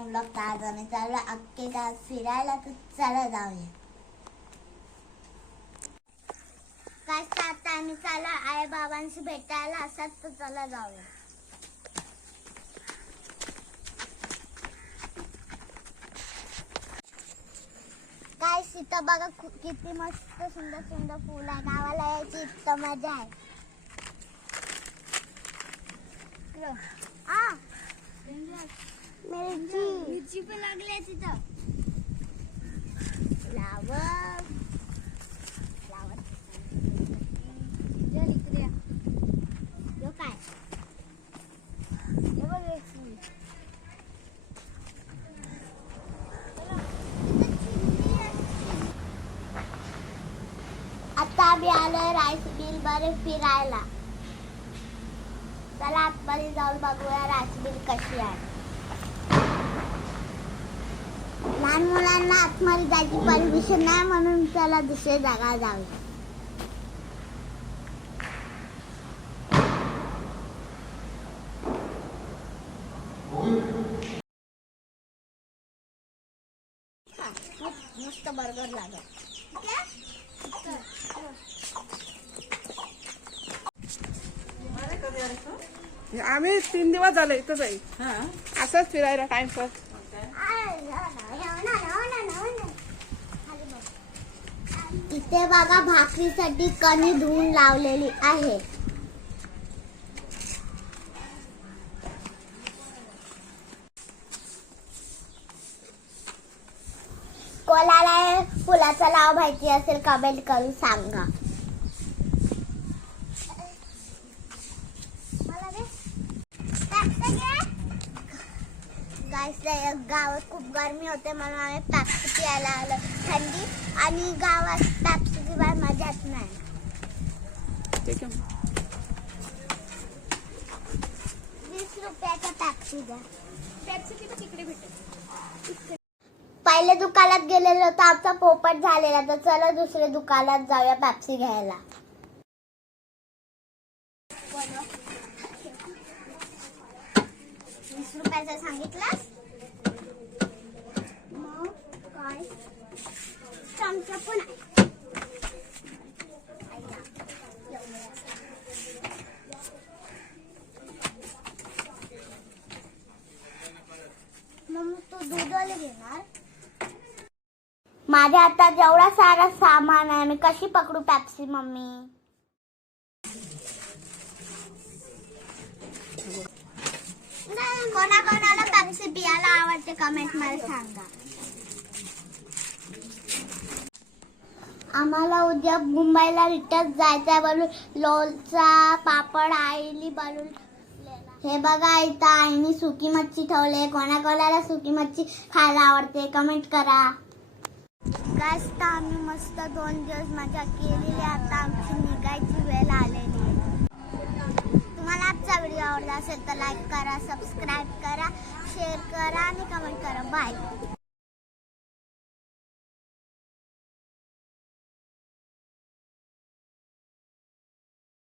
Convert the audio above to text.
मी blog आज आम्ही चाललो अख्खे गाव फिरायला, तर चला जाऊया. काय आता आम्ही चाललो आई बाबांशी भेटायला, असंच तर चला जाऊया. काय सीता बघा किती मस्त सुंदर सुंदर फुल आहे. गावाला यायची इतकं मजा आहे. मिरची पण लागली आहे तिथं. फ्लावर फ्लावर इकडे यो काय हे बघ आता आम्ही आलोय राईस मिल मध्ये फिरायला. चला आतमध्ये जाऊन बघूया राईस मिल कशी आहे. लहान मुलांना आतमध्ये जायची परमिशन नाही, म्हणून चला दुसऱ्या जागा जाऊ. मस्त बर्गर लागेल. आम्ही 3 दिवस झाले इथंच आहे. असंच फिरायला टाइमपास. इथे बघा भाकरीसाठी कणी धुवून लावलेली आहे. कोणाला फुलाचा लाव माहिती असेल कमेंट करून सांगा. गावात खूप गरमी होते, म्हणून आम्ही पेप्सी प्यायला आलो. थंडी आणि गावात पेप्सी शिवाय मजाच नाही. 20 रुपयाचा पेप्सी द्या. पेप्सी तिकडे भेटेल. पहिले दुकानात गेलेलो तर आमचा पोपट झालेला, तर चला दुसऱ्या दुकानात जाऊया पेप्सी घ्यायला. 20 रुपयाचा सांगितलं. काय चमचा पण आहे. मम्मी तू दूधवाले घेणार. माझ्या आता जेवढा सारा सामान आहे, मी कशी पकडू पेप्सी मम्मी. कोणाकोणाला पेप्सी पियाला आवडते कमेंट मध्ये सांगा. आम्हाला उद्या मुंबईला रिटर्न जायचं आहे. बोलून लोणचा पापड आईली बोलून. हे बघा इथं आईनी सुकी मच्छी ठेवले. कोणाकोणाला सुकी मच्छी खायला आवडते कमेंट करा. गाइस तर आम्ही मस्त 2 दिवस मजा केलेली. आता आमची निघायची वेळ आलेली आहे. तुम्हाला आजचा व्हिडिओ आवडला असेल तर लाईक करा, सबस्क्राईब करा, शेअर करा आणि कमेंट करा. बाय.